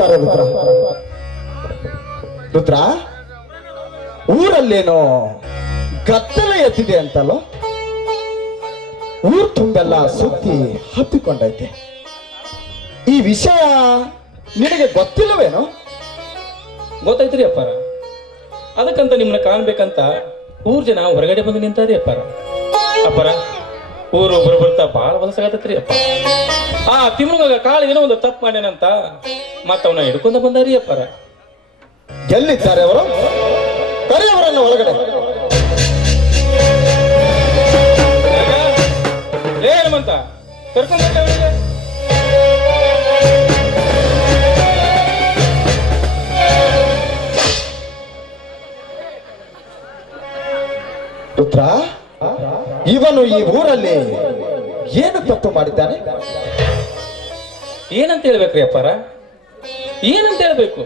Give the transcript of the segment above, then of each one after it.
ನಮಸ್ಕಾರ ರುದ್ರ. ರುದ್ರ, ಊರಲ್ಲೇನೋ ಗದ್ದಲ ಎದ್ದಿದೆ ಅಂತಲೋ? ಊರು ತುಂಬೆಲ್ಲ ಸುದ್ದಿ ಹಬ್ಬಿಕೊಂಡೈತೆ. ಈ ವಿಷಯ ನಿನಗೆ ಗೊತ್ತಿಲ್ಲವೇನೋ? ಗೊತ್ತಾಯ್ತ್ರಿ ಅಪ್ಪಾರ. ಅದಕ್ಕಂತ ನಿಮ್ಮನ್ನ ಕಾಣ್ಬೇಕಂತ ಊರ್ ಜನ ಹೊರಗಡೆ ಬಂದು ನಿಂತಾರಿ ಅಪ್ಪಾರ. ಅಪ್ಪಾರ, ಊರು ಒಬ್ಬರು ಬರ್ತಾ ಬಹಳ ಹೊಲಸಾಗತ್ರಿ ಅಪ್ಪ. ಆ ತಿಮ್ರಗ ಕಾಳು ಏನೋ ಒಂದು ತಪ್ಪು ಮಾಡ್ಯಾನಂತ ಮತ್ತ ಅವನ ಹಿಡ್ಕೊಂಡ ಬಂದಾರಿ ಅಪ್ಪಾರ. ಎಲ್ಲಿದ್ದಾರೆ ಅವರು? ಕರೆಯವರನ್ನು ಒಳಗಡೆ. ಏನಂತ ಕರ್ಕೊಂಡ್ ಅವರಿಗೆ. ಪುತ್ರ, ಇವನು ಈ ಊರಲ್ಲಿ ಏನು ತಪ್ಪು ಮಾಡಿದ್ದಾನೆ? ಏನಂತ ಹೇಳ್ಬೇಕ್ರಿ ಅಪ್ಪಾರ? ಏನಂತ ಹೇಳ್ಬೇಕು?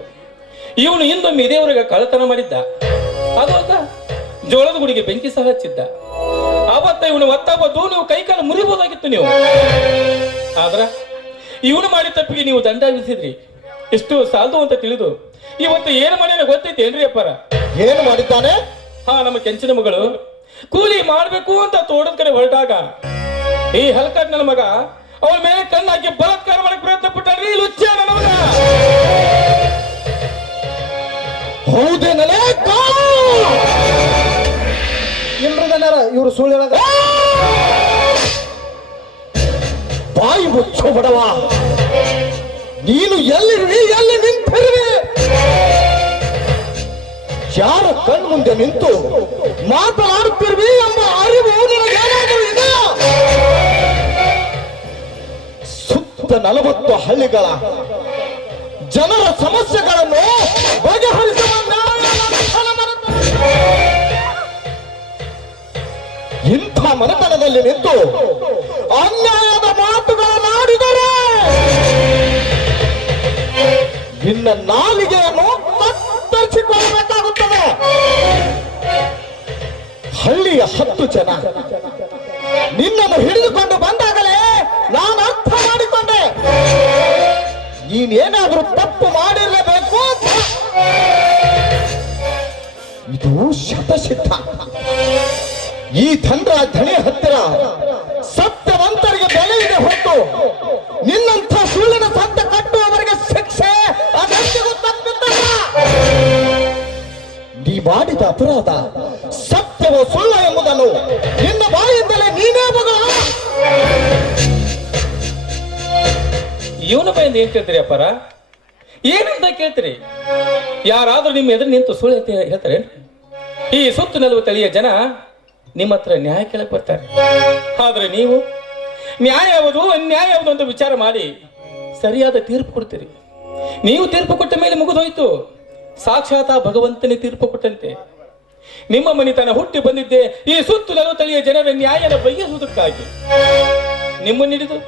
ಇವನು ಹಿಂದೊಮ್ಮೆ ಇದೇವರೆಗೆ ಕಳ್ಳತನ ಮಾಡಿದ್ದ. ಅದು ಅಲ್ಲ, ಜೋಳದ ಗುಡಿಗೆ ಬೆಂಕಿ ಸಹ ಹಚ್ಚಿದ್ದ. ಅವತ್ತ ಇವನು ಒತ್ತಾಬದ್ದು ನೀವು ಕೈಕಾಲು ಮುರಿಬಹುದಾಗಿತ್ತು ನೀವು. ಆದ್ರ ಇವನು ಮಾಡಿದ ತಪ್ಪಿಗೆ ನೀವು ದಂಡ ವಿಧಿಸಿದ್ರಿ. ಎಷ್ಟು ಸಾಲದು ಅಂತ ತಿಳಿದು ಇವತ್ತು ಏನು ಮಾಡ್ಯಾನ ಗೊತ್ತೈತೇನ್ರಿ ಅಪ್ಪಾರ? ಏನು ಮಾಡಿದ್ದಾನೆ? ನಮ್ಮ ಕೆಂಚಿನ ಮಗಳು ಕೂಲಿ ಮಾಡ್ಬೇಕು ಅಂತ ತೋಟದ ಕಡೆ ಹೊರಟಾಗ ಈ ಹಲ್ಕಟ್ ನನ್ನ ಮಗ ಅವಳ ಮೇಲೆ ಕಣ್ಣಾಕಿ ಬಲಾತ್ಕಾರ ಮಾಡಕ್ ಪ್ರಯತ್ನ ಪಟ್ಟಾಡ್ರಿ ಲುಚ್ಚ ನನ್ನ ಮಗ. ಹೌದೇನಲೇ? ಇಲ್ರದನಾರ ಇವರು ಸುಳ್ಳು ಹೇಳದ. ಬಾಯಿ ಮುಚ್ಚೋ ಬಡವ, ನೀನು ಎಲ್ಲಿರುವಿ? ಎಲ್ಲಿ ನಿಂತಿರುವೆ? ಯಾರ ಕಣ್ಣು ಮುಂದೆ ನಿಂತು ಮಾತನಾಡುತ್ತಿರುವಿ ಎಂಬ ಅರಿವು ನಿನಗೇನಾದರೂ ಇದೆ? ಸುತ್ತ 40 ಹಳ್ಳಿಗಳ ಜನರ ಸಮಸ್ಯೆಗಳನ್ನು ಬಗೆಹರಿಸುವ ಇಂಥ ಮನೆತನದಲ್ಲಿ ನಿಂತು ಅನ್ಯಾಯದ ಮಾತುಗಳನ್ನಾಡಿದರೆ ನಿನ್ನ ನಾಲಿಗೆಯನ್ನು ಕತ್ತರಿಸಿಕೊಳ್ಳಬೇಕಾಗುತ್ತದೆ. ಹಳ್ಳಿಯ 10 ಜನ ನಿನ್ನನ್ನು ಹಿಡಿದುಕೊಂಡು ಬಂದಾಗಲೇ ನಾನು ಅರ್ಥ ಮಾಡಿಕೊಂಡೆ ನೀನೇನಾದರೂ ತಪ್ಪು ಮಾಡಿರಲೇಬೇಕು. ಇದು ಶತಸಿದ್ಧ. ಈ ಧನಿ ಹತ್ತಿರ ಸತ್ಯವಂತರಿಗೆ ಬೆಲೆ ಇದೆ ಹೊರತು ನಿನ್ನಂಥ ಸುಳ್ಳಿನ ಸತ್ಯ ಕಟ್ಟುವವರಿಗೆ ಶಿಕ್ಷೆ ಅದೆಂದಿಗೂ ತಪ್ಪಿದ್ದಲ್ಲ. ನೀ ಮಾಡಿದ ಅಪರಾಧ ಸತ್ಯವೋ ಸುಳ್ಳ ಎಂಬುದನ್ನು ನಿನ್ನ ಬಾಯಿಂದಲೇ ನೀನೇ ಮಗ. ಇವನ ಬಾಯಿಂದ ಏನ್ ಕೇಳ್ತೀರಿ ಅಪ್ಪಾರ? ಏನಂತ ಕೇಳ್ತೀರಿ? ಯಾರಾದ್ರೂ ನಿಮ್ಮ ಎದುರು ನಿಂತು ಸುಳ್ಳು ಹೇಳ್ತಾರೆ? ಈ ಸುತ್ತು 40 ತಳಿಯ ಜನ ನಿಮ್ಮ ಹತ್ರ ನ್ಯಾಯ ಕೇಳಕ್ ಬರ್ತಾರೆ. ಆದ್ರೆ ನೀವು ನ್ಯಾಯ ಯಾವುದು ಅನ್ಯಾಯ ಯಾವುದು ಅಂತ ವಿಚಾರ ಮಾಡಿ ಸರಿಯಾದ ತೀರ್ಪು ಕೊಡ್ತೀರಿ. ನೀವು ತೀರ್ಪು ಕೊಟ್ಟ ಮೇಲೆ ಮುಗಿದೋಯ್ತು. ಸಾಕ್ಷಾತ್ ಭಗವಂತನೇ ತೀರ್ಪು ಕೊಟ್ಟಂತೆ. ನಿಮ್ಮ ಮನೆತನ ಹುಟ್ಟಿ ಬಂದಿದ್ದೆ ಈ ಸುತ್ತು 40 ತಳಿಯ ಜನರ ನ್ಯಾಯನ ಬಗೆಹರಿಸುವುದಕ್ಕಾಗಿ. ನಿಮ್ಮನ್ನು ಹಿಡಿದು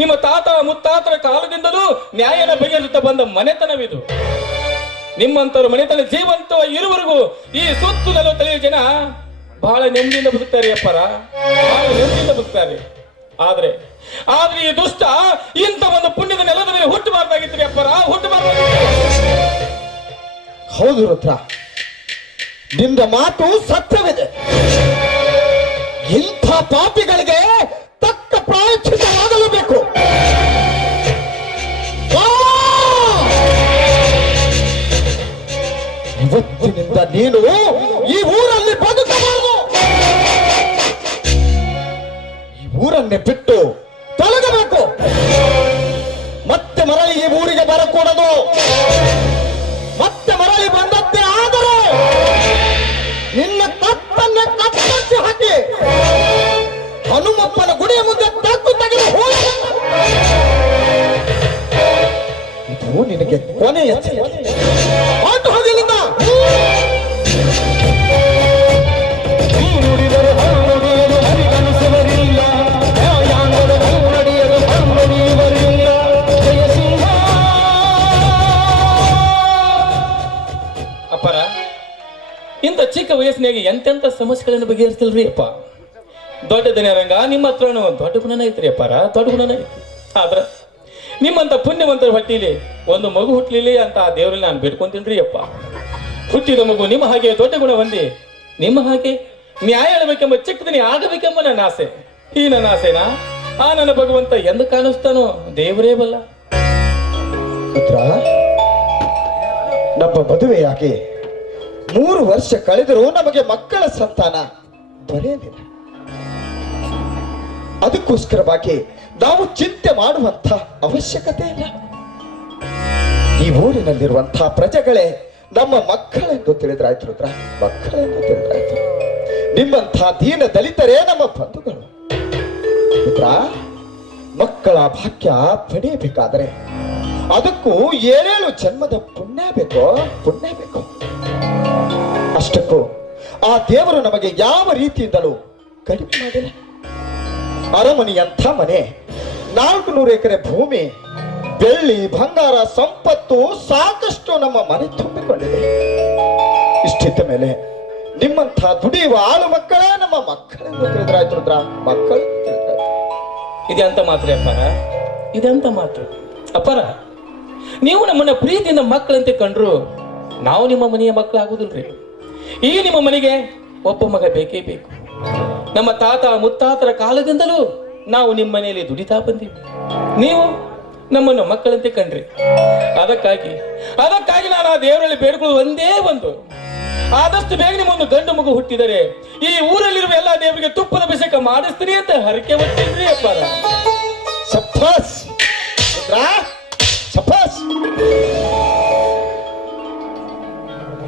ನಿಮ್ಮ ತಾತ ಮುತ್ತಾತರ ಕಾಲದಿಂದಲೂ ನ್ಯಾಯನ ಬಗೆಹರಿಸುತ್ತಾ ಬಂದ ಮನೆತನವಿದು. ನಿಮ್ಮಂತವ್ರ ಮನೆತನ ಜೀವಂತ ಇರುವರೆಗೂ ಈ ಸುತ್ತು 40 ತಳಿಯ ಜನ ಬಹಳ ನೆಮ್ಮದಿಯಿಂದ ಬದುಕ್ತಾರೆ ಅಪ್ಪಾರ, ಬಹಳ ನೆಮ್ಮದಿಯಿಂದ ಬದುಕ್ತಾರೆ. ಆದ್ರೆ ಈ ದುಷ್ಟ ಇಂಥ ಒಂದು ಪುಣ್ಯದ ನೆಲದ ಮೇಲೆ ಹುಟ್ಟಬಾರ್ದಾಗಿತ್ತು ಅಪ್ಪಾರ, ಹುಟ್ಟಬಾರ್ದಾಗಿತ್ತು. ಹೌದು ರುದ್ರ, ನಿನ್ನ ಮಾತು ಸತ್ಯವಿದೆ. ಇಂಥ ಪಾಪಿಗಳಿಗೆ ತಕ್ಕ ಪ್ರಾಯಶ್ಚಿತ್ತವಾಗಲೇಬೇಕು. ಇವತ್ತಿನಿಂದ ನೀನು ಈ ಊರಲ್ಲಿ ಬದುಕಬಾರದು. ಈ ಊರನ್ನೇ ಬಿಟ್ಟು ತೊಲಗಬೇಕು. ಮತ್ತೆ ಮರಳಿ ಈ ಊರಿಗೆ ಬರಕೂಡದು. ಮತ್ತೆ ಮರಳಿ ಬಂದದ್ದೇ ಆದರೆ ನಿನ್ನ ಕತ್ತನ್ನೇ ಕತ್ತರಿಸಿ ಹಾಕಿ ಹನುಮಪ್ಪನ ಗುಡಿಯ ಮುಂದೆ ತಗ್ಗು ತೆಗೆದು ಹೋಗಿ. ಇದು ನಿನಗೆ ಕೊನೆಯ ಆಟು ಹೋಗಿಲ್ಲಿಂದ. ಅಪ್ಪರ, ಇಂಥ ಚಿಕ್ಕ ವಯಸ್ಸಿನಾಗ ಎಂತೆಂಥ ಸಮಸ್ಯೆಗಳನ್ನು ಬಗೆಹರಿಸ್ತಿಲ್ರಿ ಅಪ್ಪ. ದೊಡ್ಡ ದನಿಯರಂಗ ನಿಮ್ಮ ಹತ್ರ ದೊಡ್ಡ ಗುಣನ ಐತ್ರಿ ಅಪ್ಪಾರ, ದೊಡ್ಡ ಗುಣನ ಐತಿ. ಆದ್ರ ನಿಮ್ಮಂತ ಪುಣ್ಯವಂತರ ಹೊಟ್ಟಿಲಿ ಒಂದು ಮಗು ಹುಟ್ಟಲಿಲ್ಲ ಅಂತ ಆ ದೇವರಲ್ಲಿ ನಾನು ಬೇಡ್ಕೊಂತೀನ್ರಿ ಅಪ್ಪ. ಹುಟ್ಟಿದ ಮಗು ನಿಮ್ಮ ಹಾಗೆ ದೊಡ್ಡ ಗುಣ ಹೊಂದಿ ನಿಮ್ಮ ಹಾಗೆ ನ್ಯಾಯ ಹೇಳಬೇಕೆಂಬ ಚಿಕ್ಕದನಿ ಆಗಬೇಕೆಂಬ ನನ್ನ ಆಸೆ. ಈ ನನ್ನ ಆಸೆನಾ ಆ ನನ್ನ ಭಗವಂತ ಎಂದು ಕಾಣಿಸ್ತಾನೋ ದೇವರೇ ಬಲ್ಲ. ಪುತ್ರ, ನಮ್ಮ ಮದುವೆಯಾಗಿ 3 ವರ್ಷ ಕಳೆದರೂ ನಮಗೆ ಮಕ್ಕಳ ಸಂತಾನ ದೊರೆಯಲಿಲ್ಲ. ಅದಕ್ಕೋಸ್ಕರವಾಗಿ ನಾವು ಚಿಂತೆ ಮಾಡುವಂತ ಅವಶ್ಯಕತೆ ಇಲ್ಲ. ಈ ಊರಿನಲ್ಲಿರುವಂತಹ ಪ್ರಜೆಗಳೇ ನಮ್ಮ ಮಕ್ಕಳೆಂದು ತಿಳಿದ್ರಾಯ್ತು ರುದ್ರ, ಮಕ್ಕಳೆಂದು ತಿಳಿದ್ರಾಯ್ತು. ನಿಮ್ಮಂಥ ದೀನ ದಲಿತರೇ ನಮ್ಮ ಬಂಧುಗಳು. ರುದ್ರ, ಮಕ್ಕಳ ಭಾಗ್ಯ ಪಡೆಯಬೇಕಾದರೆ ಅದಕ್ಕೂ 7 ಜನ್ಮದ ಪುಣ್ಯ ಬೇಕು, ಪುಣ್ಯ ಬೇಕು. ಅಷ್ಟಕ್ಕೂ ಆ ದೇವರು ನಮಗೆ ಯಾವ ರೀತಿಯಿಂದಲೂ ಕಡಿಮೆ ಮಾಡಿಲ್ಲ. ಅರಮನೆಯಂಥ ಮನೆ, 400 ಎಕರೆ ಭೂಮಿ, ಬೆಳ್ಳಿ ಬಂಗಾರ ಸಂಪತ್ತು ಸಾಕಷ್ಟು ನಮ್ಮ ಮನೆ ತುಂಬಿಕೊಂಡಿದೆ. ಇಷ್ಟಿದ್ದ ಮೇಲೆ ನಿಮ್ಮಂಥ ದುಡಿಯುವ ಆಳು ಮಕ್ಕಳೇ ನಮ್ಮ ಮಕ್ಕಳೆಂದು ತಿಳಿದ್ರಾಯ್ತು ರುದ್ರ, ಮಕ್ಕಳು ತಿಳಿದ್ರಾಯ್ತು. ಇದೆಂತ ಮಾತ್ರ ಅಪ್ಪಾರ, ಇದೆಂತ ಮಾತು ಅಪ್ಪಾರ. ನೀವು ನಮ್ಮನ್ನ ಪ್ರೀತಿಯಿಂದ ಮಕ್ಕಳಂತೆ ಕಂಡ್ರು ನಾವು ನಿಮ್ಮ ಮನೆಯ ಮಕ್ಕಳಾಗುದಿಲ್ರಿ. ಈ ನಿಮ್ಮ ಮನೆಗೆ ಒಬ್ಬ ಮಗ ಬೇಕೇ ಬೇಕು. ನಮ್ಮ ತಾತ ಮುತ್ತಾತರ ಕಾಲದಿಂದಲೂ ನಾವು ನಿಮ್ಮ ಮನೆಯಲ್ಲಿ ದುಡಿತಾ ಬಂದೀವಿ. ನೀವು ನಮ್ಮನ್ನು ಮಕ್ಕಳಂತೆ ಕಂಡ್ರಿ. ಅದಕ್ಕಾಗಿ ನಾನು ಆ ದೇವರಲ್ಲಿ ಬೇಡ್ಕೊಳ್ಳೋದು ಒಂದೇ ಒಂದು, ಆದಷ್ಟು ಬೇಗ ನಿಮ್ಮೊಂದು ಗಂಡು ಮಗು ಹುಟ್ಟಿದರೆ ಈ ಊರಲ್ಲಿರುವ ಎಲ್ಲ ದೇವರಿಗೆ ತುಪ್ಪದ ಅಭಿಷೇಕ ಮಾಡಿಸ್ತೀನಿ ಅಂತ ಹರಕೆ ಹೊತ್ತಿದ್ರಿ ಅಪ್ಪಾರ. ಶಭಾಷ್ ರುದ್ರ, ಶಭಾಷ್.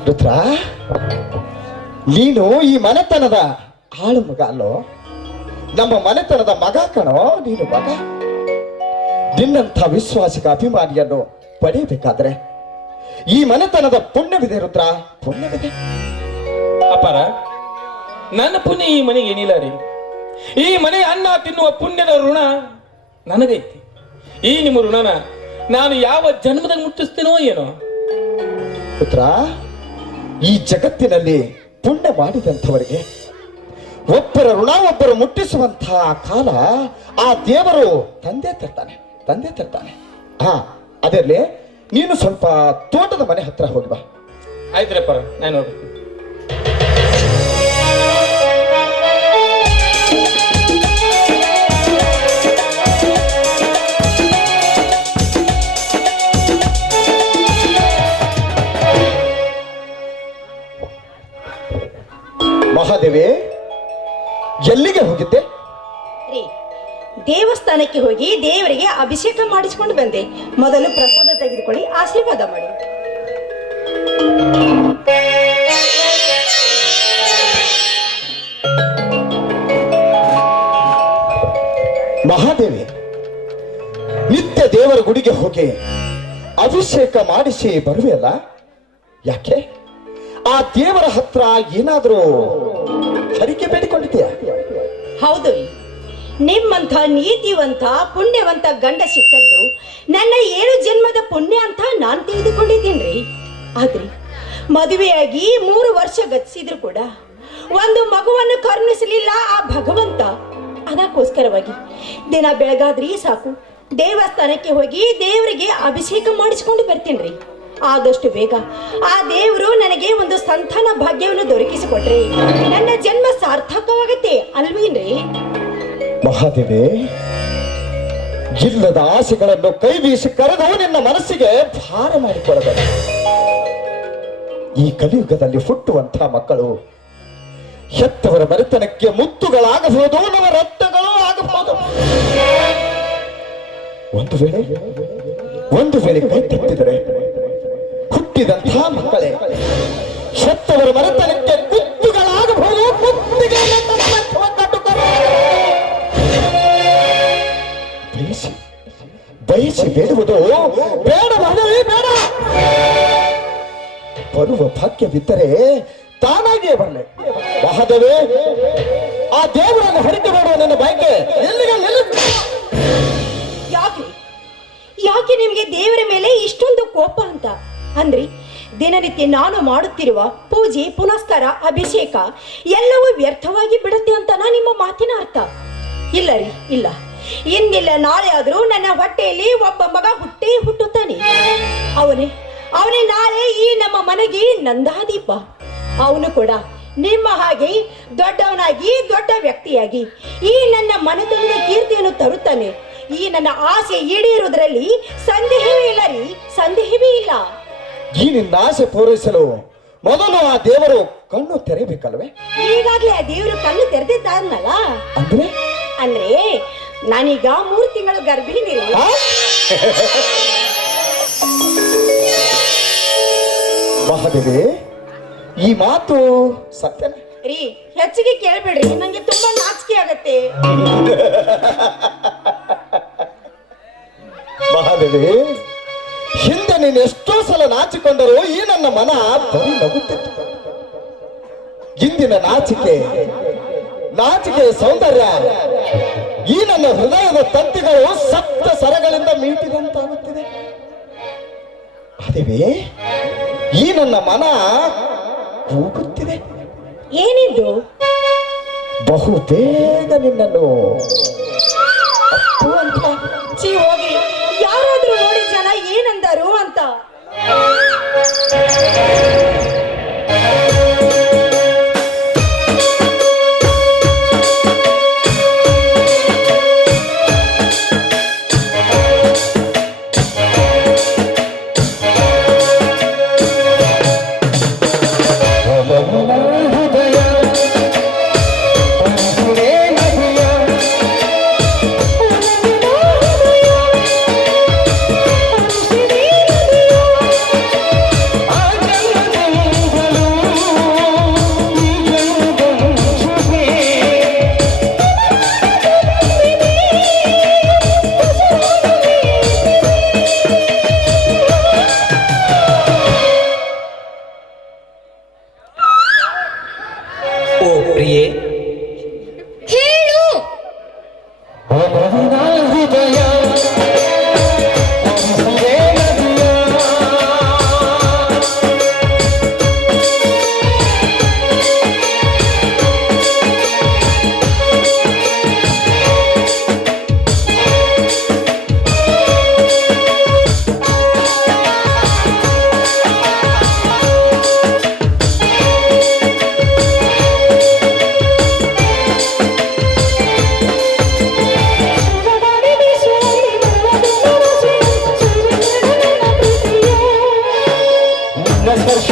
ರುದ್ರ, ನೀನು ಈ ಮನೆತನದ ಆಳು ಮಗ ಅಲ್ಲೋ, ನಮ್ಮ ಮನೆತನದ ಮಗ ಕಣೋ ನೀನು ಮಗ. ನಿನ್ನಂಥ ವಿಶ್ವಾಸಿಕ ಅಭಿಮಾನಿಯನ್ನು ಪಡೆಯಬೇಕಾದ್ರೆ ಈ ಮನೆತನದ ಪುಣ್ಯವಿದೆ ರುದ್ರ, ಪುಣ್ಯವಿದೆ. ಅಪಾರ, ನನ್ನ ಪುಣ್ಯ ಈ ಮನೆಗೆ ಏನಿಲ್ಲ ರೀ. ಈ ಮನೆ ಅನ್ನ ತಿನ್ನುವ ಪುಣ್ಯದ ಋಣ ನನಗೈತಿ. ಈ ನಿಮ್ಮ ಋಣನ ನಾನು ಯಾವ ಜನ್ಮದಾಗ ಮುಟ್ಟಿಸ್ತೀನೋ ಏನೋ. ಪುತ್ರ, ಈ ಜಗತ್ತಿನಲ್ಲಿ ಪುಣ್ಯ ಮಾಡಿದಂಥವರಿಗೆ ಒಬ್ಬರ ಋಣ ಒಬ್ಬರು ಮುಟ್ಟಿಸುವಂತಹ ಕಾಲ ಆ ದೇವರು ತಂದೆ ತರ್ತಾನೆ. ಅದರಲ್ಲಿ ನೀನು ಸ್ವಲ್ಪ ತೋಟದ ಮನೆ ಹತ್ರ ಹೋಗಿ ಬಾ. ಆಯ್ತ್ರಪ್ಪ, ನಾನು ಹೋಗ್ಬೇಕು. ಮಹಾದೇವಿ, ಎಲ್ಲಿಗೆ ಹೋಗಿದ್ದೆ? ದೇವಸ್ಥಾನಕ್ಕೆ ಹೋಗಿ ದೇವರಿಗೆ ಅಭಿಷೇಕ ಮಾಡಿಸಿಕೊಂಡು ಬಂದೆ. ಮೊದಲು ಪ್ರಸಾದ ತೆಗೆದುಕೊಳ್ಳಿ, ಆಶೀರ್ವಾದ ಮಾಡಿ. ಮಹಾದೇವಿ, ನಿತ್ಯ ದೇವರ ಗುಡಿಗೆ ಹೋಗಿ ಅಭಿಷೇಕ ಮಾಡಿಸಿ ಬರುವೆಯಲ್ಲ, ಯಾಕೆ? ಆ ದೇವರ ಹತ್ರ ಏನಾದರೂ ಹರಿಕೆ ಬೇಡಿಕೊಂಡಿದ್ದೀಯಾ? ಹೌದು, ನಿಮ್ಮಂಥ ನೀತಿವಂತ ಪುಣ್ಯವಂತ ಗಂಡ ಸಿಕ್ಕದ್ದು ನನ್ನ 7 ಜನ್ಮದ ಪುಣ್ಯ ಅಂತ ನಾನು ತಿಳಿದುಕೊಂಡಿದ್ದೀನಿ. ಆದ್ರೆ ಮದುವೆಯಾಗಿ 3 ವರ್ಷ ಗತಿಸಿದ್ರು ಕೂಡ ಒಂದು ಮಗುವನ್ನು ಕರುಣಿಸಲಿಲ್ಲ ಆ ಭಗವಂತ. ಅದಕ್ಕೋಸ್ಕರವಾಗಿ ದಿನ ಬೆಳಗಾದ್ರಿ ಸಾಕು ದೇವಸ್ಥಾನಕ್ಕೆ ಹೋಗಿ ದೇವರಿಗೆ ಅಭಿಷೇಕ ಮಾಡಿಸ್ಕೊಂಡು ಬರ್ತೀನಿ. ಆದಷ್ಟು ಬೇಗ ಆ ದೇವರು ನನಗೆ ಒಂದು ಸಂತಾನ ಭಾಗ್ಯವನ್ನು ದೊರಕಿಸಿಕೊಟ್ರೆ ನನ್ನ ಜನ್ಮ ಸಾರ್ಥಕವಾಗತ್ತೆ ಅಲ್ವೇನ್ರಿ? ಮಹಾದೇವಿ, ಇಲ್ಲದ ಆಸೆಗಳನ್ನು ಕೈ ಬೀಸಿ ಕರೆದು ನಿನ್ನ ಮನಸ್ಸಿಗೆ ಭಾರ ಮಾಡಿಕೊಳ್ಳಬೇಕು. ಈ ಕಲಿಯುಗದಲ್ಲಿ ಹುಟ್ಟುವಂತಹ ಮಕ್ಕಳು ಹೆತ್ತವರ ಮರೆತನಕ್ಕೆ ಮುತ್ತುಗಳಾಗಬಹುದು, ನವರತ್ನಗಳು ಆಗಬಹುದು. ಒಂದು ವೇಳೆ ಕೈ ತಪ್ಪಿದರೆ ಹುಟ್ಟಿದಂತಹ ಮಕ್ಕಳೇ ಹೆತ್ತವರ ಮರೆತನಕ್ಕೆ ಮುತ್ತುಗಳಾಗಬಹುದು. ಬಯಸಿ ಬೇಡುವುದು ಬೇಡ ಮಹದೇವಿ, ಬೇಡ. ಬರುವ ಭಾಗ್ಯವಿದ್ದರೆ ತಾನಾಗಿಯೇ ಬರಲಿ. ಮಹಾದೇವಿ, ಆ ದೇವರನ್ನು ಹರಿಕೆ ಮಾಡುವ ನನ್ನ ಬಯಕೆ ಯಾಕೆ ನಿಮ್ಗೆ ದೇವರ ಮೇಲೆ ಇಷ್ಟೊಂದು ಕೋಪ ಅಂತ ಅಂದ್ರಿ? ದಿನನಿತ್ಯ ನಾನು ಮಾಡುತ್ತಿರುವ ಪೂಜೆ ಪುನಸ್ಕಾರ ಅಭಿಷೇಕ ಎಲ್ಲವೂ ವ್ಯರ್ಥವಾಗಿ ಬಿಡುತ್ತೆ ಅಂತನಾ ನಿಮ್ಮ ಮಾತಿನ ಅರ್ಥ? ಇಲ್ಲ ರೀ, ಇಲ್ಲ. ಇಂದಿಲ್ಲ ನಾಳೆ ಆದ್ರೂ ನನ್ನ ಹೊಟ್ಟೆಯಲ್ಲಿ ಒಬ್ಬ ಮಗ ಹುಟ್ಟುತ್ತಾನೆ. ಅವನೇ ಅವನೇ ನಾಳೆ ಈ ನಮ್ಮ ಮನೆಗೆ ನಂದಾದೀಪ. ಅವನು ಕೂಡ ನಿಮ್ಮ ಹಾಗೆ ದೊಡ್ಡವನಾಗಿ ದೊಡ್ಡ ವ್ಯಕ್ತಿಯಾಗಿ ಈ ನನ್ನ ಮನೆತನದ ಕೀರ್ತಿಯನ್ನು ತರುತ್ತಾನೆ. ಈ ನನ್ನ ಆಸೆ ಈಡೇರುವುದರಲ್ಲಿ ಸಂದೇಹವೇ ಇಲ್ಲ ರೀ, ಸಂದೇಹವೇ ಇಲ್ಲ. ಈ ನಿನ್ನ ಆಸೆ ಪೂರೈಸಲು ಮೊದಲು ಆ ದೇವರು ಕಣ್ಣು ತೆರೆಯಬೇಕಲ್ವೇ? ಈಗಾಗ್ಲೇ ಆ ದೇವರು ಕಣ್ಣು ತೆರೆದಿದ್ದಾನಲ್ಲ. ಅಂದ್ರೆ ಅಂದ್ರೆ ನಾನೀಗ 3 ತಿಂಗಳು ಗರ್ಭಿಣಿ ರೀ. ಮಹಾದೇವಿ, ಈ ಮಾತು ಸತ್ಯನೇ? ರೀ ಹೆಚ್ಚಿಗೆ ಕೇಳ್ಬೇಡ್ರಿ, ನಂಗೆ ತುಂಬಾ ನಾಚಿಕೆ ಆಗತ್ತೆ. ಮಹಾದೇವಿ, ಹಿಂದೆ ನೀನು ಎಷ್ಟೋ ಸಲ ನಾಚಿಕೊಂಡರೂ ಈ ನನ್ನ ಮನ ಬರೀ ನಗುತ್ತಿತ್ತು. ಇಂದಿನ ನಾಚಿಕೆ ಸೌಂದರ್ಯ ಈ ನನ್ನ ಹೃದಯದ ತಂತಿಗಳು ಸಪ್ತ ಸರಗಳಿಂದ ಮೀಟಿದಂತಾಗುತ್ತಿದೆ. ಮಹಾದೇವಿ, ಈ ನನ್ನ ಮನ ಕೂಗುತ್ತಿದೆ. ಏನಿದು? ಬಹು ಬೇಗ ನಿನ್ನನ್ನು ಅಪ್ಪು ಅಂತ. ಚೀ ಹೋಗಿ, ಯಾರಾದ್ರೂ ನೋಡಿ ಜನ ಏನಂದರು ಅಂತ. ಸ್ಪರ್ಶ